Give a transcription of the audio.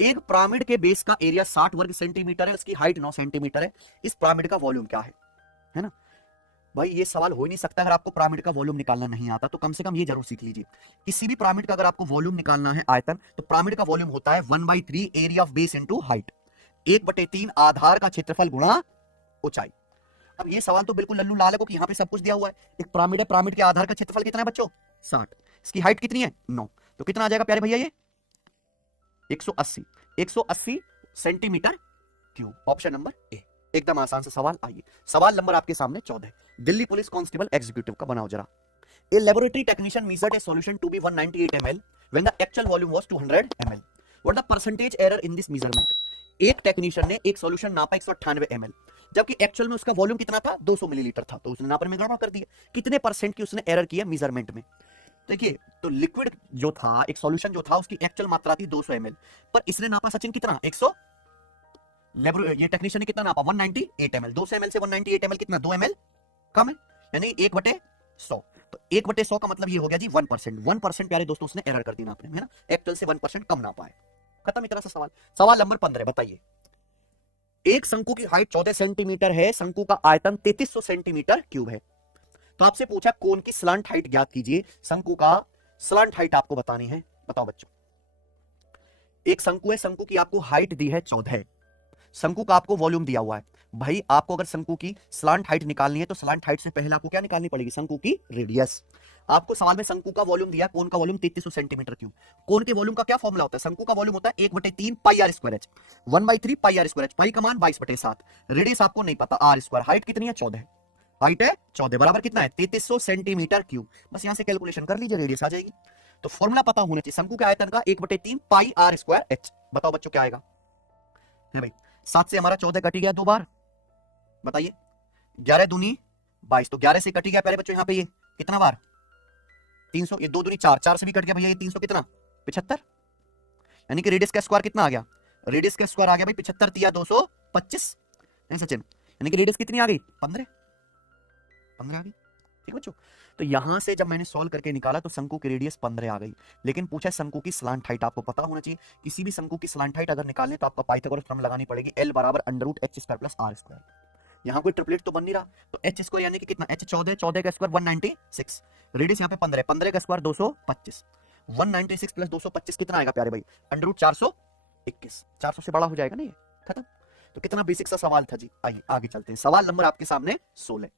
एक पिरामिड के बेस का एरिया 60 वर्ग सेंटीमीटर है, उसकी हाइट 9 सेंटीमीटर है। इस पिरामिड का वॉल्यूम क्या है ना भाई? ये सवाल हो ही नहीं सकता अगर आपको पिरामिड का वॉल्यूम निकालना नहीं आता। तो कम से कम ये जरूर सीख लीजिए, किसी भी पिरामिड का अगर आपको वॉल्यूम निकालना है, आयतन, तो पिरामिड का वॉल्यूम होता है 1/3 area of base into height, 1/3 आधार का क्षेत्रफल गुणा ऊंचाई। अब ये सवाल तो बिल्कुल लल्लू लाल है, क्योंकि यहाँ पे सब कुछ दिया हुआ है। एक पिरामिड है, पिरामिड के आधार का क्षेत्रफल कितना है बच्चों? 60। इसकी हाइट कितनी है? 9। तो कितना आ जाएगा प्यारे भैया? ये 180 centimetre cube. Option number A, एकदम आसान से सवाल। आइए सवाल नंबर आपके सामने 14, दिल्ली पुलिस कांस्टेबल एग्जीक्यूटिव का बनाओ जरा। A laboratory technician measured a solution to be 198 ml when the actual volume was 200 ml. What the percentage error in this measurement? एक टेक्नीशियन ने एक सॉल्यूशन नापा 198 ml, जबकि एक्चुअल में उसका वॉल्यूम कितना था? 200 मिलीलीटर था। तो उसने नापने में गड़बड़ कर दिया। कितने परसेंट की उसने एरर की है मेजरमेंट में? देखिए, तो लिक्विड जो था, एक सॉल्यूशन जो था, उसकी एक्चुअल मात्रा थी 200 ml, पर इसने नापा सचिन कितना? 100। ये टेक्नीशियन ने कितना नापा? 198 ml। 200 ml से 198 ml कितना? 2 ml कम है, यानी 1/100। तो 1/100 का मतलब ये हो गया जी 1%। 1% प्यारे दोस्तों उसने एरर कर दी नापने में, है ना? एक्चुअल से 1% कम नापा है। खत्म इतना सा सवाल। सवाल नंबर 15 बताइए। एक शंकु की हाइट 14 सेंटीमीटर है, शंकु का आयतन 3300 सेंटीमीटर क्यूब है। तो आपसे पूछा कोन की स्लांट हाइट ज्ञात कीजिए। शंकु का स्लांट हाइट आपको बतानी है। बताओ बच्चों, एक शंकु है, शंकु की आपको हाइट दी है 14, शंकु का आपको वॉल्यूम दिया हुआ है। भाई आपको अगर शंकु की स्लांट हाइट निकालनी है तो स्लांट हाइट से पहले आपको क्या निकालनी पड़ेगी? शंकु की रेडियस। आपको सवाल में शंकु का वॉल्यूम दिया, कोन का वॉल्यूम 3300 सेंटीमीटर क्यूब। कोन के वॉल्यूम का क्या फॉर्मूला होता है? शंकु का वॉल्यूम होता है 1/3 pi r square h, 1/3 pi r square h, pi का मान 22/7, रेडियस आपको नहीं पता, आर स्क्वायर। हाइट कितनी है? 14। हाइट है 14 बराबर कितना है? 3300 सेंटीमीटर क्यूब। बस यहां से कैलकुलेशन कर लीजिए, रेडियस आ जाएगी। तो फॉर्मूला पता होना चाहिए शंकु के आयतन का 1/3 पाई आर स्क्वायर एच। बताओ बच्चों क्या आएगा? है भाई 7 से हमारा 14 कट गया 2 बार। बताइए 11 दूनी 22, तो 11 से कट गया पहले बच्चों यहाँ पे ये कितना बार? 300। ये 2 दूनी 4, 4 से भी कट गया भैया ये 300 कितना? 75। यानी कि रेडियस का स्क्वायर कितना आ गया? रेडियस का स्क्वायर आ गया भाई 75 तिया 225। नहीं सचिन, यानी कि रेडियस कितनी आ गई? 15 आ गई। ठीक बच्चों, तो यहां से जब मैंने सॉल्व करके निकाला तो शंकु की रेडियस 15 आ गई। लेकिन पूछा शंकु की स्लांट हाइट आपको पता होना चाहिए। किसी भी शंकु की स्लांट हाइट अगर निकालने तो आपका पाइथागोरस थ्योरम लगानी पड़ेगी, L बराबर √h² प्लस r स्क्वायर। यहाँ कोई ट्रिपलेट तो बन नहीं रहा, तो h स्क्वायर यानी कि कितना? h 14, 14 का स्क्वायर 196, रेडियस यहाँ पे 15, 15 का स्क्वायर 225, 196 प्लस 225 कितना आएगा प्यारे भाई? √421। 400 से बड़ा हो जाएगा ना ये। खत्म। तो कितना बेसिक सा सवाल था जी। आइए आगे चलते हैं। सवाल नंबर आपके सामने 16।